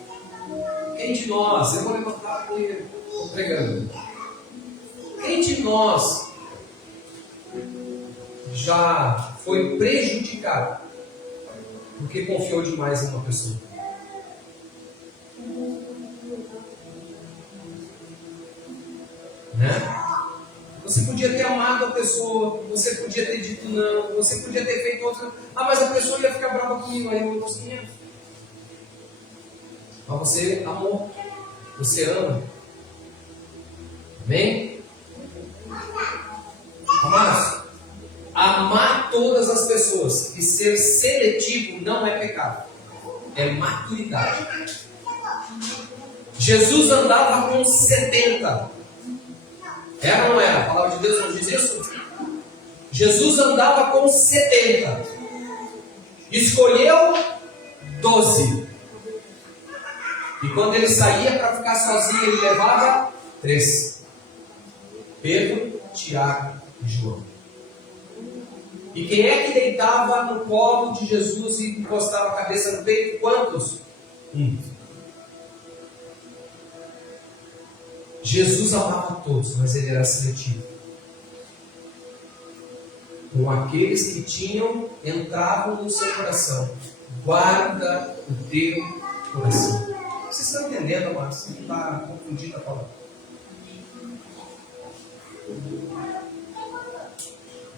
Quem de nós... Eu vou levantar porque estou pregando. Quem de nós já foi prejudicado porque confiou demais em uma pessoa. Né? Você podia ter amado a pessoa, você podia ter dito não, você podia ter feito outra. Ah, mas a pessoa ia ficar brava comigo, aí eu não conseguia. Mas você amou, você ama. Amém? Amados, amar todas as pessoas e ser seletivo não é pecado, é maturidade. Jesus andava com 70. Era ou não era? A palavra de Deus não diz isso? Jesus andava com 70. Escolheu 12. E quando ele saía para ficar sozinho, ele levava 3. Pedro, Tiago e João. E quem é que deitava no colo de Jesus e encostava a cabeça no peito? Quantos? 1. Jesus amava todos, mas ele era seletivo. Com aqueles que entravam no seu coração. Guarda o teu coração. Vocês estão entendendo, amados? Você não está confundindo a palavra.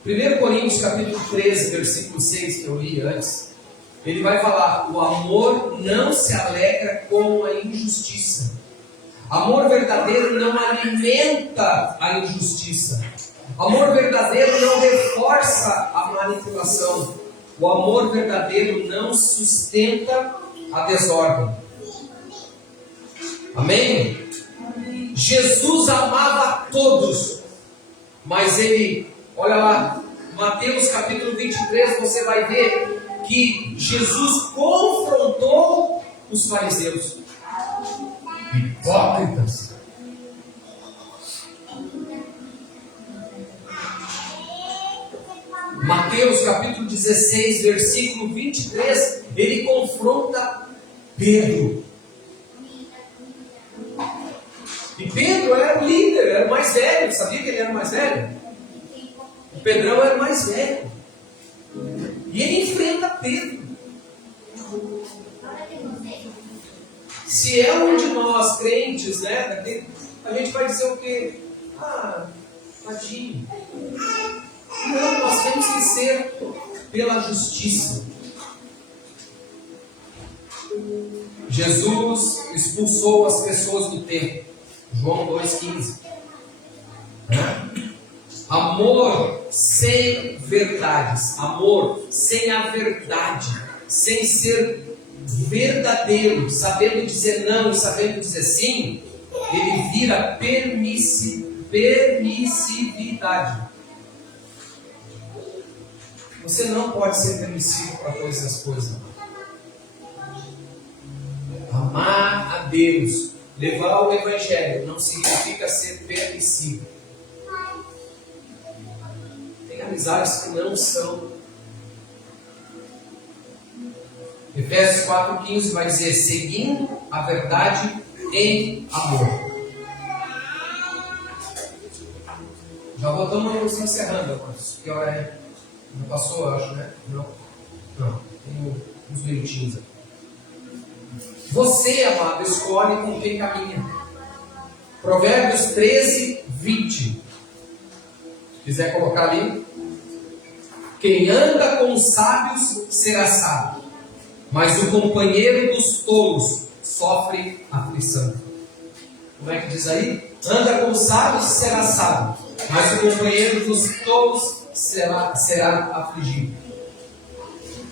1 Coríntios capítulo 13, versículo 6, que eu li antes, ele vai falar: o amor não se alegra com a injustiça. Amor verdadeiro não alimenta a injustiça. Amor verdadeiro não reforça a manipulação. O amor verdadeiro não sustenta a desordem. Amém? Jesus amava todos, mas ele, olha lá, Mateus capítulo 23, você vai ver que Jesus confrontou os fariseus. Hipócritas. Mateus capítulo 16, versículo 23, ele confronta Pedro. E Pedro era o líder, era o mais velho. Sabia que ele era o mais velho? O Pedrão era o mais velho. E ele enfrenta Pedro. Se é um de nós crentes, né, a gente vai dizer o quê? Ah, tadinho. Não, nós temos que ser pela justiça. Jesus expulsou as pessoas do templo. João 2,15. Amor sem verdades. Amor sem a verdade. Sem ser verdadeiro, sabendo dizer não e sabendo dizer sim, ele vira permissividade. Você não pode ser permissivo para todas as coisas. Amar a Deus, levar o Evangelho, não significa ser permissivo. Tem amizades que não são. Efésios 4,15 vai dizer: seguindo a verdade em amor. Já voltamos encerrando, irmãos. Que hora é? Não passou, eu acho, né? Não. Tem uns minutinhos aqui. Você, amado, escolhe com quem caminha. Provérbios 13, 20. Se quiser colocar ali. Quem anda com os sábios será sábio, mas o companheiro dos tolos sofre aflição. Como é que diz aí? Anda com os sábios será sábio, mas o companheiro dos tolos será afligido.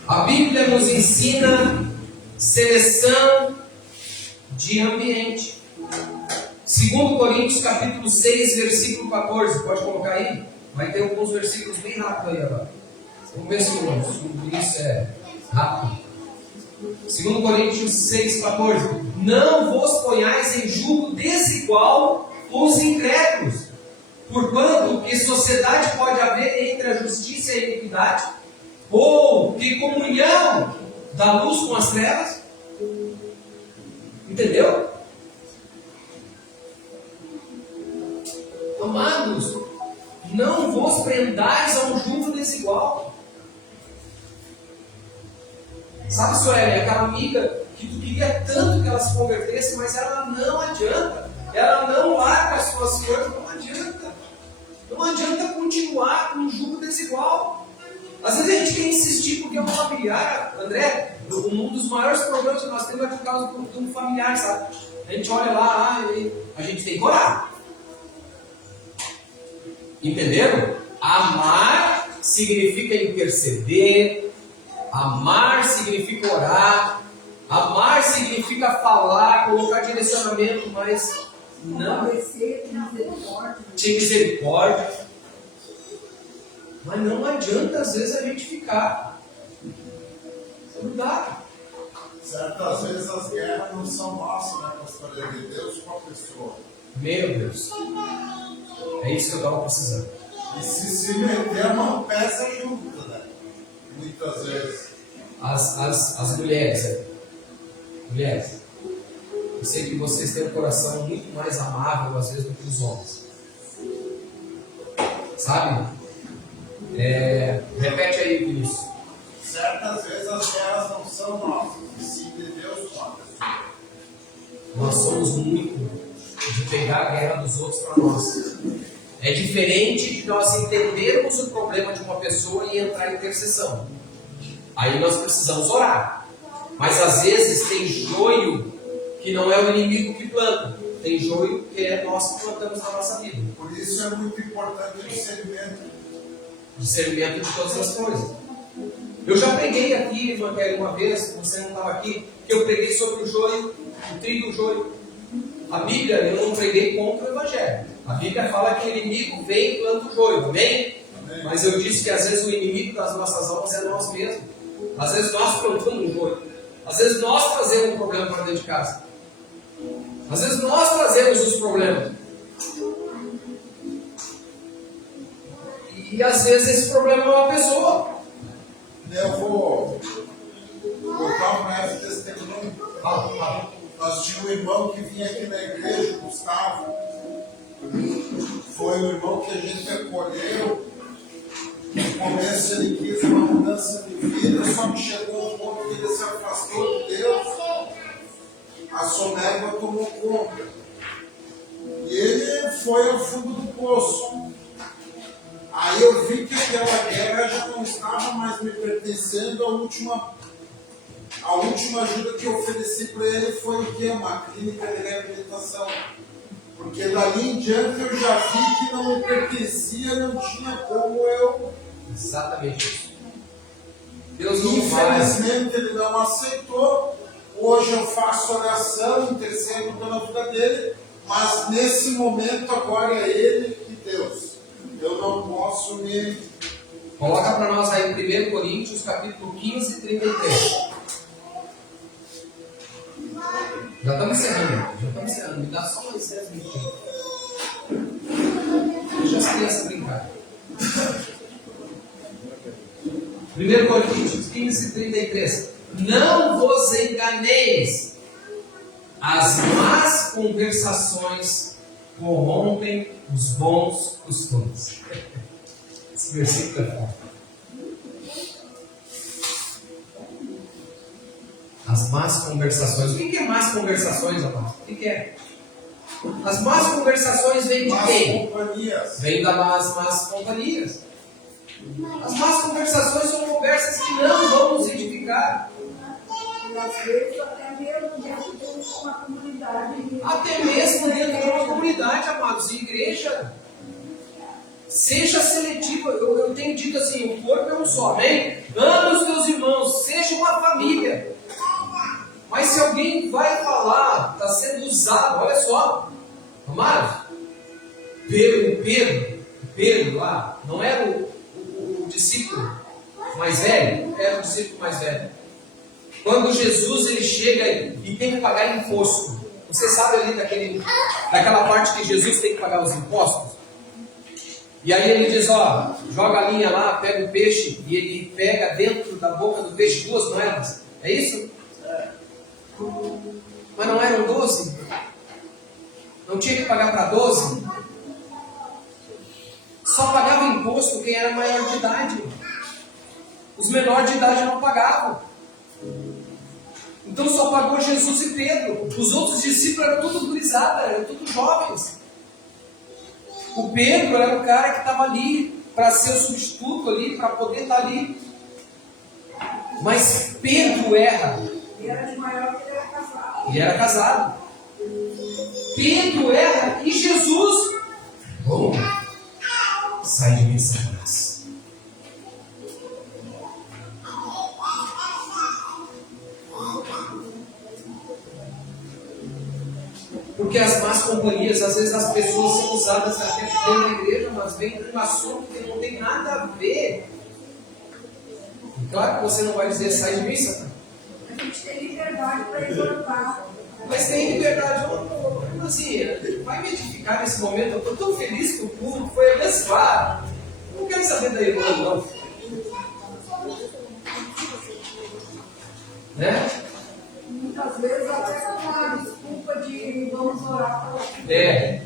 A Bíblia nos ensina seleção de ambiente. 2 Coríntios capítulo 6, versículo 14. Pode colocar aí? Vai ter alguns versículos bem rápidos aí agora. Vamos ver se o isso é rápido. 2 Coríntios 6, 14. Não vos ponhais em julgo desigual os incrédulos. Porquanto que sociedade pode haver entre a justiça e a iniquidade? Ou que comunhão da luz com as trevas? Entendeu? Amados, não vos prendais a um julgo desigual. Sabe, Sueli, aquela amiga que tu queria tanto que ela se convertesse, mas ela não adianta. Ela não larga as suas coisas, não adianta. Não adianta continuar com um jugo desigual. Às vezes a gente quer insistir porque é um familiar. André, um dos maiores problemas que nós temos é por causa de um familiar, sabe? A gente olha lá, a gente tem que orar. Entenderam? Amar significa interceder. Amar significa orar. Amar significa falar, colocar direcionamento, mas não. Ter misericórdia. Mas não adianta às vezes a gente ficar. Não dá. Certas vezes as guerras não são nossas, né, pastor? É de Deus com a pessoa. Meu Deus. É isso que eu estava precisando. E se meter, a mão pesa junto, né? Muitas vezes. As mulheres. Mulheres. Eu sei que vocês têm um coração muito mais amável às vezes do que os homens. Sabe? Repete aí, Vinícius. Certas vezes as guerras não são nossas, e sim de Deus com a pessoa. Nós somos muito de pegar a guerra dos outros para nós. É diferente de nós entendermos o problema de uma pessoa e entrar em intercessão. Aí nós precisamos orar. Mas às vezes tem joio que não é o inimigo que planta. Tem joio que é nós que plantamos na nossa vida. Por isso é muito importante o discernimento. Discernimento de todas as coisas. Eu já preguei aqui, Evangelho, uma vez, você não estava aqui, que eu preguei sobre o joio, o trigo e o joio. A Bíblia, eu não preguei contra o Evangelho. A Bíblia fala que o inimigo vem e planta o joio, amém? Amém. Mas eu disse que às vezes o inimigo das nossas almas é nós mesmos. Às vezes nós plantamos o joio. Às vezes nós trazemos um problema para dentro de casa. Às vezes nós trazemos os problemas. E às vezes esse problema é uma pessoa. Eu vou contar um breve testemunho. Nós tínhamos um irmão que vinha aqui na igreja, o Gustavo. Foi o irmão que a gente acolheu. No começo ele quis uma mudança de vida, só que chegou um ponto que ele se afastou de Deus. A soberba tomou conta. E ele foi ao fundo do poço. Aí eu vi que aquela guerra já não estava mais me pertencendo. A última ajuda que eu ofereci para ele foi o quê? Uma clínica de reabilitação. Porque dali em diante eu já vi que não me pertencia, não tinha como eu. Exatamente isso. Deus não vai. Infelizmente ele não aceitou. Hoje eu faço oração, intercedo pela vida dele, mas nesse momento agora é ele e Deus. Eu não posso me... Coloca para nós aí 1 Coríntios, capítulo 15, 33. Já estamos encerrando. Me dá só mais 10 minutinhos. Deixa as crianças brincar. 1 Coríntios 15, 33. Não vos enganeis. As más conversações corrompem os bons costumes. Esse versículo é forte. As más conversações. O que é más conversações, rapaz? O que é? As más conversações vêm de quem? Companhias. Vêm das más companhias. As más conversações são conversas que não vão nos edificar. Às vezes até mesmo dentro de uma comunidade. Até mesmo dentro de uma comunidade, amados, igreja. Seja seletivo. Eu tenho dito assim, o corpo é um só, amém? Ama os teus irmãos, seja uma família. Mas se alguém vai falar, está sendo usado, olha só, amados, Pedro lá, não era o discípulo mais velho, era o discípulo mais velho. Quando Jesus ele chega e tem que pagar imposto, você sabe ali daquela parte que Jesus tem que pagar os impostos? E aí ele diz, ó, joga a linha lá, pega o peixe, e ele pega dentro da boca do peixe 2 moedas. É isso? Mas não eram 12? Não tinha que pagar para 12? Só pagava imposto quem era maior de idade. Os menores de idade não pagavam. Então só pagou Jesus e Pedro. Os outros discípulos eram tudo gurizada, eram tudo jovens. O Pedro era o cara que estava ali para ser o substituto ali, para poder estar ali. Mas Pedro erra. Ele era de maior que ele era casado. E era casado. Pedro erra e Jesus. Bom, sai de mim, Satanás. Porque as más companhias, às vezes as pessoas são usadas até dentro da igreja, mas vem com um assunto que não tem nada a ver. E claro que você não vai dizer sai de mim, Satanás. A gente tem liberdade para exortar. Mas tem liberdade. Irmãzinha, vai me edificar nesse momento. Eu estou tão feliz que o culto foi abençoado. Eu não quero saber da irmã, não. Né? Muitas vezes até com a desculpa de vamos orar para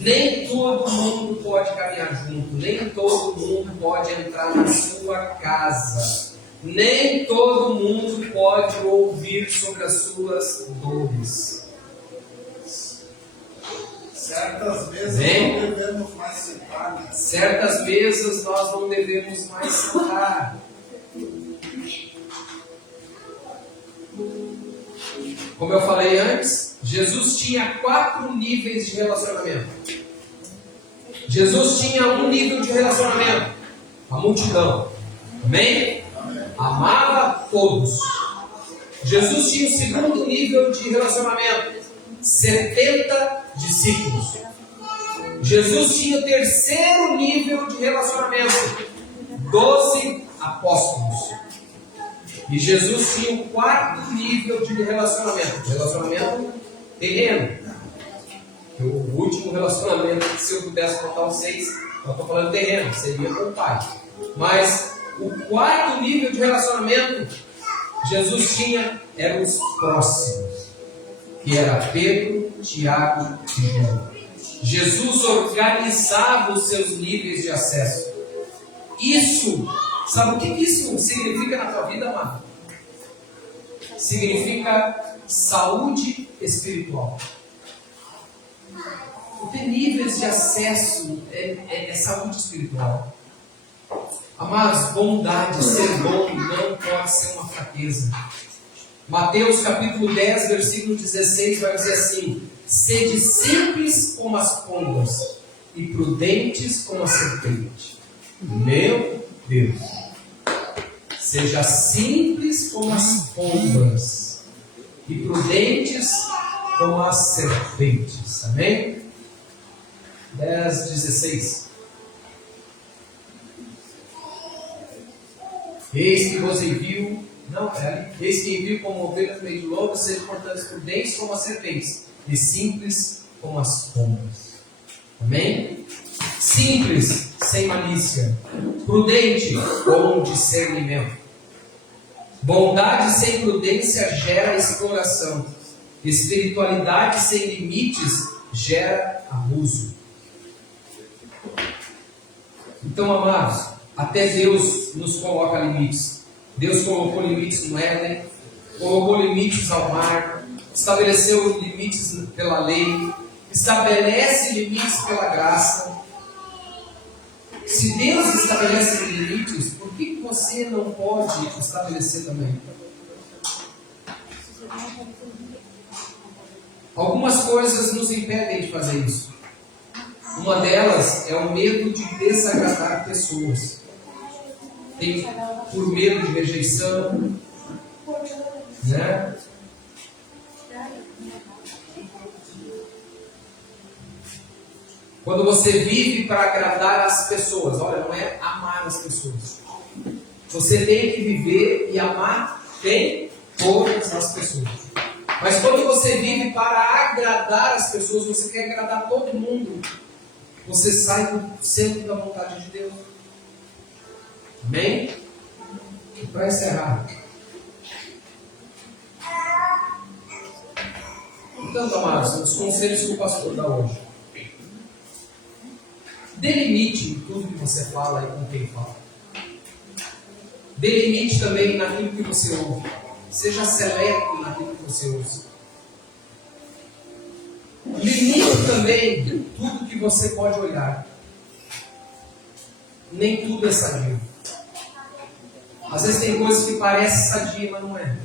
Nem todo mundo pode caminhar junto. Nem todo mundo pode entrar na sua casa. Nem todo mundo pode ouvir sobre as suas dores. Certas vezes Bem, não devemos mais sentar, né? certas vezes nós não devemos mais sentar. Como eu falei antes, Jesus tinha 4 níveis de relacionamento. Jesus tinha um nível de relacionamento, a multidão. Amém? Amava todos. Jesus tinha o segundo nível de relacionamento, 70 discípulos. Jesus tinha o terceiro nível de relacionamento, 12 apóstolos. E Jesus tinha o quarto nível de relacionamento terreno. O último relacionamento, se eu pudesse contar os 6, eu estou falando terreno, seria com o Pai. Mas o quarto nível de relacionamento, Jesus tinha, eram os próximos, que era Pedro, Tiago e João. Jesus organizava os seus níveis de acesso. Isso, sabe o que isso significa na tua vida, amado? Significa saúde espiritual. Ter níveis de acesso é saúde espiritual. Amados, bondade, ser bom não pode ser uma fraqueza. Mateus capítulo 10, versículo 16 vai dizer assim: sede simples como as pombas e prudentes como a serpente. Meu Deus. Seja simples como as pombas e prudentes como as serpentes. Amém? 10, 16. Eis que vos envio, eis que envio como ovelhas no meio de lobos, sejam portanto prudentes como as serpentes e simples como as pombas. Amém? Simples, sem malícia. Prudente, com discernimento. Bondade sem prudência gera exploração. Espiritualidade sem limites gera abuso. Então, amados, até Deus nos coloca limites. Deus colocou limites no Éden, colocou limites ao mar, estabeleceu limites pela lei, estabelece limites pela graça. Se Deus estabelece limites, por que você não pode estabelecer também? Algumas coisas nos impedem de fazer isso. Uma delas é o medo de desagradar pessoas. Tem por medo de rejeição, né? Quando você vive para agradar as pessoas, olha, não é amar as pessoas. Você tem que viver e amar quem? Todas as pessoas. Mas quando você vive para agradar as pessoas, você quer agradar todo mundo, você sai do centro da vontade de Deus. Amém? E para encerrar, então, amados, os conselhos que o pastor dá hoje. Dê limite em tudo que você fala e com quem fala. Dê limite também naquilo que você ouve. Seja seleto naquilo que você usa. Limite também tudo que você pode olhar. Nem tudo é sadio. Às vezes tem coisas que parecem sadia, mas não é.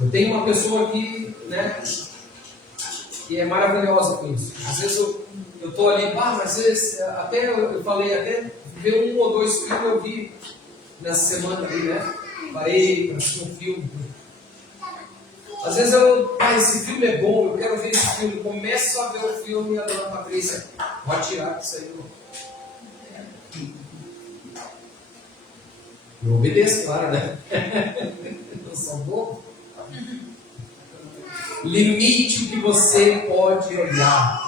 Eu tenho uma pessoa aqui, né, que é maravilhosa com isso. Às vezes eu estou ali, mas às vezes, até eu falei, até ver 1 ou 2 filmes eu vi nessa semana ali, né? Parei para assistir um filme. Às vezes esse filme é bom, eu quero ver esse filme. Começo a ver o filme e a dona Patrícia, vou atirar isso aí. Eu obedeço, claro, né? Não sou bobo. Limite o que você pode olhar.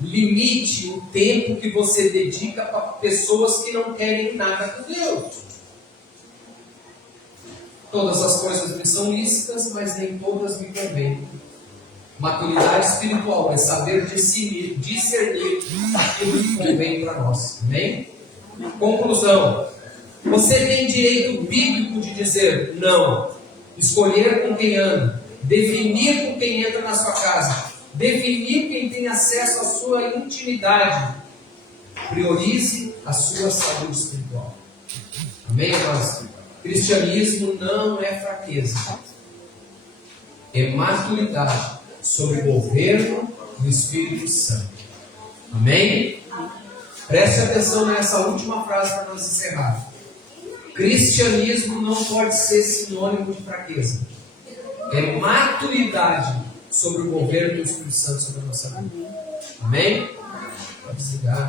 Limite o tempo que você dedica para pessoas que não querem nada com Deus. Todas as coisas me são lícitas, mas nem todas me convêm. Maturidade espiritual é saber discernir aquilo que convém para nós. Amém? Conclusão. Você tem direito bíblico de dizer não. Escolher com quem anda. Definir com quem entra na sua casa. Definir quem tem acesso à sua intimidade. Priorize a sua saúde espiritual. Amém, irmãos? Cristianismo não é fraqueza. É maturidade sob o governo do Espírito Santo. Amém? Preste atenção nessa última frase para nós encerrar. Cristianismo não pode ser sinônimo de fraqueza. É maturidade sobre o governo do Espírito Santo sobre a nossa vida. Amém? Pode desligar.